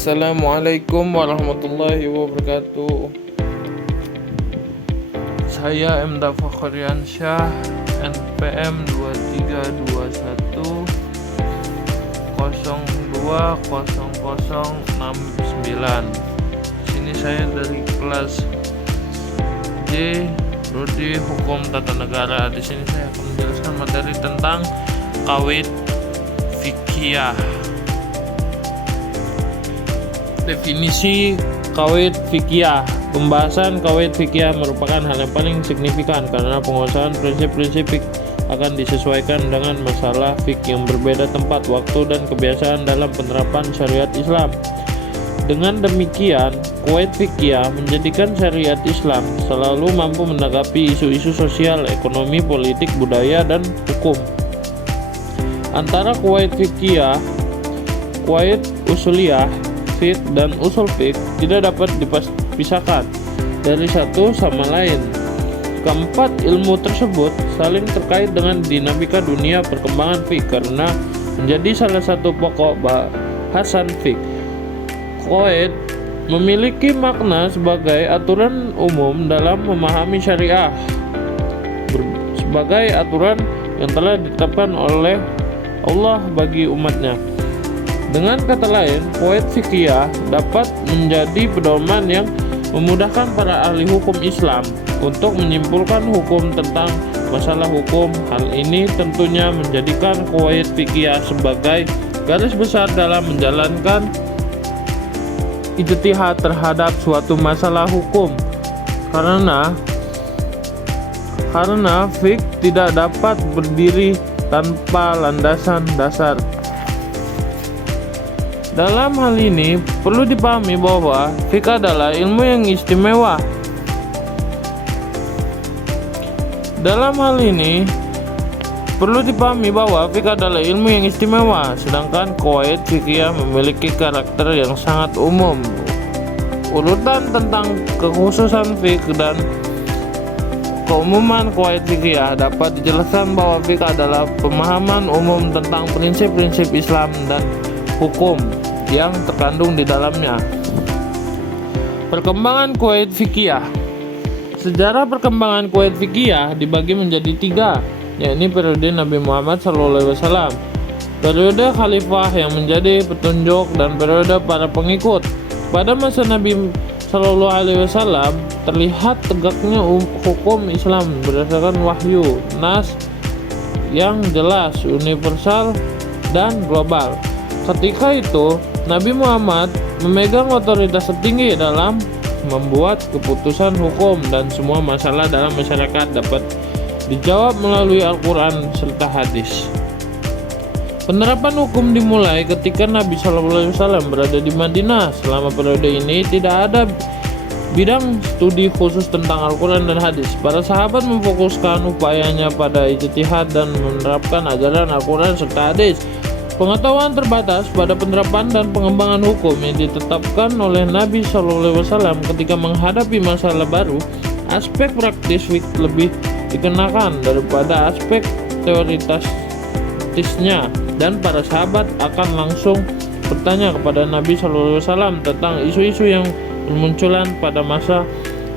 Assalamualaikum warahmatullahi wabarakatuh. Saya Emda Fakhriansyah, NPM 2321 020069. Sini saya dari kelas J Prodi Hukum Tata Negara. Di sini saya akan menjelaskan materi tentang qawaid fiqhiyah. Definisi qawaid fiqhiyah. Pembahasan qawaid fiqhiyah merupakan hal yang paling signifikan karena penguasaan prinsip-prinsip fiqh akan disesuaikan dengan masalah fiqh yang berbeda tempat, waktu, dan kebiasaan dalam penerapan syariat Islam. Dengan demikian, qawaid fiqhiyah menjadikan syariat Islam selalu mampu menanggapi isu-isu sosial, ekonomi, politik, budaya, dan hukum. Antara qawaid fiqhiyah, qawaid usuliyah, fiqh, dan usul fiqh tidak dapat dipisahkan dari satu sama lain. Keempat ilmu tersebut saling terkait dengan dinamika dunia perkembangan fiqh karena menjadi salah satu pokok bahasan fiqh. Qawaid memiliki makna sebagai aturan umum dalam memahami syariah, sebagai aturan yang telah ditetapkan oleh Allah bagi umatnya. Dengan kata lain, qawaid fiqhiyah dapat menjadi pedoman yang memudahkan para ahli hukum Islam untuk menyimpulkan hukum tentang masalah hukum. Hal ini tentunya menjadikan qawaid fiqhiyah sebagai garis besar dalam menjalankan ijtihad terhadap suatu masalah hukum. Karena fiqh tidak dapat berdiri tanpa landasan dasar. Dalam hal ini, perlu dipahami bahwa fiqh adalah ilmu yang istimewa. Sedangkan qawaid fiqhiyah memiliki karakter yang sangat umum. Urutan tentang kekhususan fiqh dan keumuman qawaid fiqhiyah dapat dijelaskan bahwa fiqh adalah pemahaman umum tentang prinsip-prinsip Islam dan hukum yang terkandung di dalamnya. Perkembangan qawaid fiqhiyah. Sejarah perkembangan qawaid fiqhiyah dibagi menjadi 3, yakni periode Nabi Muhammad SAW, periode khalifah yang menjadi petunjuk, dan periode para pengikut. Pada masa Nabi SAW terlihat tegaknya hukum Islam berdasarkan wahyu, nas yang jelas, universal, dan global. Ketika itu, Nabi Muhammad memegang otoritas tertinggi dalam membuat keputusan hukum dan semua masalah dalam masyarakat dapat dijawab melalui Al-Quran serta hadis. Penerapan hukum dimulai ketika Nabi SAW berada di Madinah. Selama periode ini tidak ada bidang studi khusus tentang Al-Quran dan hadis. Para sahabat memfokuskan upayanya pada ijtihad dan menerapkan ajaran Al-Quran serta hadis. Pengetahuan terbatas pada penerapan dan pengembangan hukum yang ditetapkan oleh Nabi SAW ketika menghadapi masalah baru. Aspek praktis fiqh lebih dikenakan daripada aspek teoritisnya, dan para sahabat akan langsung bertanya kepada Nabi SAW tentang isu-isu yang bermunculan pada masa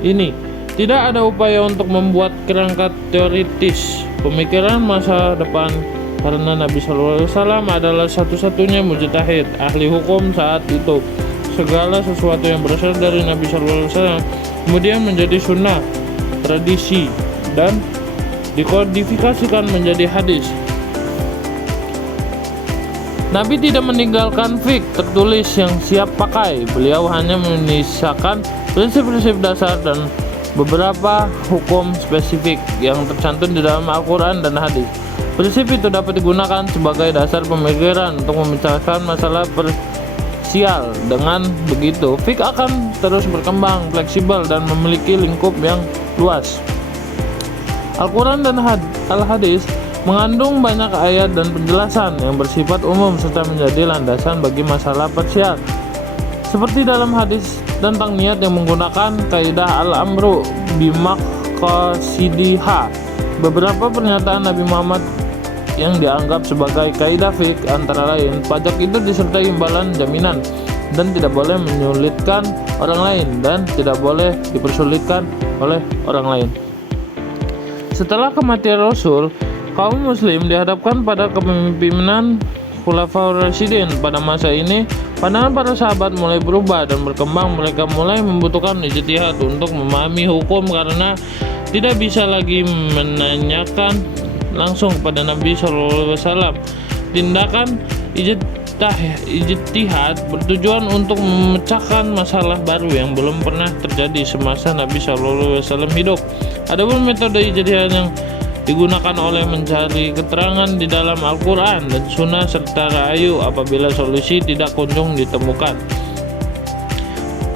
ini. Tidak ada upaya untuk membuat kerangka teoritis pemikiran masa depan karena Nabi SAW adalah satu-satunya mujtahid, ahli hukum saat itu. Segala sesuatu yang berasal dari Nabi SAW kemudian menjadi sunnah, tradisi, dan dikodifikasikan menjadi hadis. Nabi tidak meninggalkan fiqh tertulis yang siap pakai. Beliau hanya menyisakan prinsip-prinsip dasar dan beberapa hukum spesifik yang tercantum di dalam Al-Quran dan hadis. Prinsip itu dapat digunakan sebagai dasar pemikiran untuk memecahkan masalah parsial. Dengan begitu, fiqh akan terus berkembang, fleksibel, dan memiliki lingkup yang luas. Al-Quran dan Al-Hadis mengandung banyak ayat dan penjelasan yang bersifat umum serta menjadi landasan bagi masalah parsial. Seperti dalam hadis tentang niat yang menggunakan kaidah al-amru bimaqasidiha. Beberapa pernyataan Nabi Muhammad yang dianggap sebagai kaidah fiqh antara lain, pajak itu disertai imbalan jaminan. dan tidak boleh menyulitkan orang lain dan tidak boleh dipersulitkan oleh orang lain. Setelah kematian Rasul, kaum muslim dihadapkan pada kepemimpinan Khulafaur Rasyidin. Pada masa ini, pandangan para sahabat mulai berubah dan berkembang. Mereka mulai membutuhkan ijtihad untuk memahami hukum karena tidak bisa lagi menanyakan langsung kepada Nabi SAW. Tindakan ijtihad bertujuan untuk memecahkan masalah baru yang belum pernah terjadi semasa Nabi SAW hidup. Adapun metode ijtihad yang digunakan oleh mencari keterangan di dalam Al-Quran dan Sunnah serta rayu apabila solusi tidak kunjung ditemukan.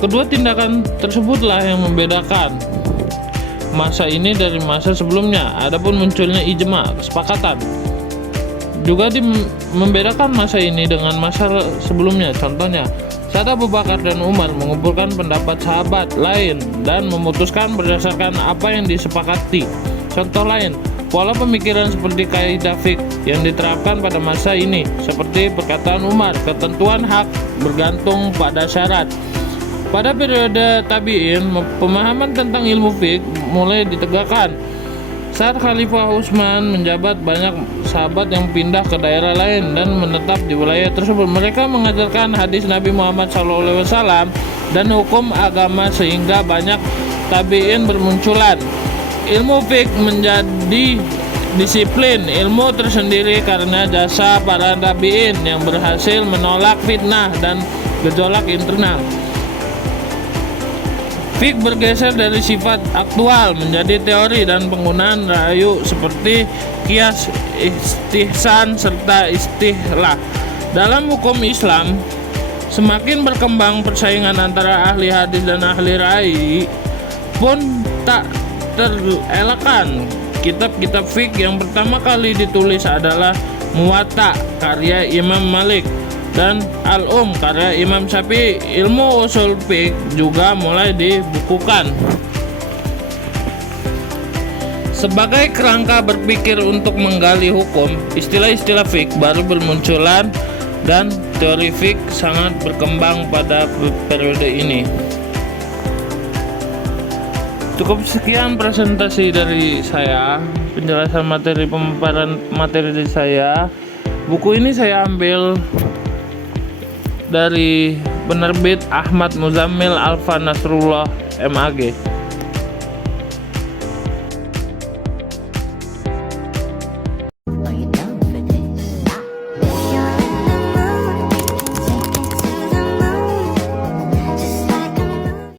Kedua tindakan tersebutlah yang membedakan masa ini dari masa sebelumnya. Adapun munculnya ijma, kesepakatan, juga membedakan masa ini dengan masa sebelumnya. Contohnya, saat Abu Bakar dan Umar mengumpulkan pendapat sahabat lain dan memutuskan berdasarkan apa yang disepakati. Contoh lain, pola pemikiran seperti kaidah fiqh yang diterapkan pada masa ini, seperti perkataan Umar, ketentuan hak bergantung pada syarat. Pada periode tabi'in, pemahaman tentang ilmu fiqh mulai ditegakkan. Saat Khalifah Utsman menjabat, banyak sahabat yang pindah ke daerah lain dan menetap di wilayah tersebut. Mereka mengajarkan hadis Nabi Muhammad SAW dan hukum agama sehingga banyak tabi'in bermunculan. Ilmu fiqh menjadi disiplin ilmu tersendiri karena jasa para tabi'in yang berhasil menolak fitnah dan gejolak internal. Fiqh bergeser dari sifat aktual menjadi teori dan penggunaan rayu seperti qiyas, istihsan, serta istihlah. Dalam hukum Islam, semakin berkembang persaingan antara ahli hadis dan ahli rayu pun tak terelakkan. Kitab-kitab fiqh yang pertama kali ditulis adalah Muwatta karya Imam Malik dan Al-Um karya Imam Syafi'i. Ilmu usul fiqh juga mulai dibukukan sebagai kerangka berpikir untuk menggali hukum. Istilah-istilah fiqh baru bermunculan dan teori fiqh sangat berkembang pada periode ini. Cukup sekian presentasi dari saya, penjelasan materi, pemaparan materi dari saya. Buku ini saya ambil dari penerbit Ahmad Muzammil Alfa Nasrullah MAG.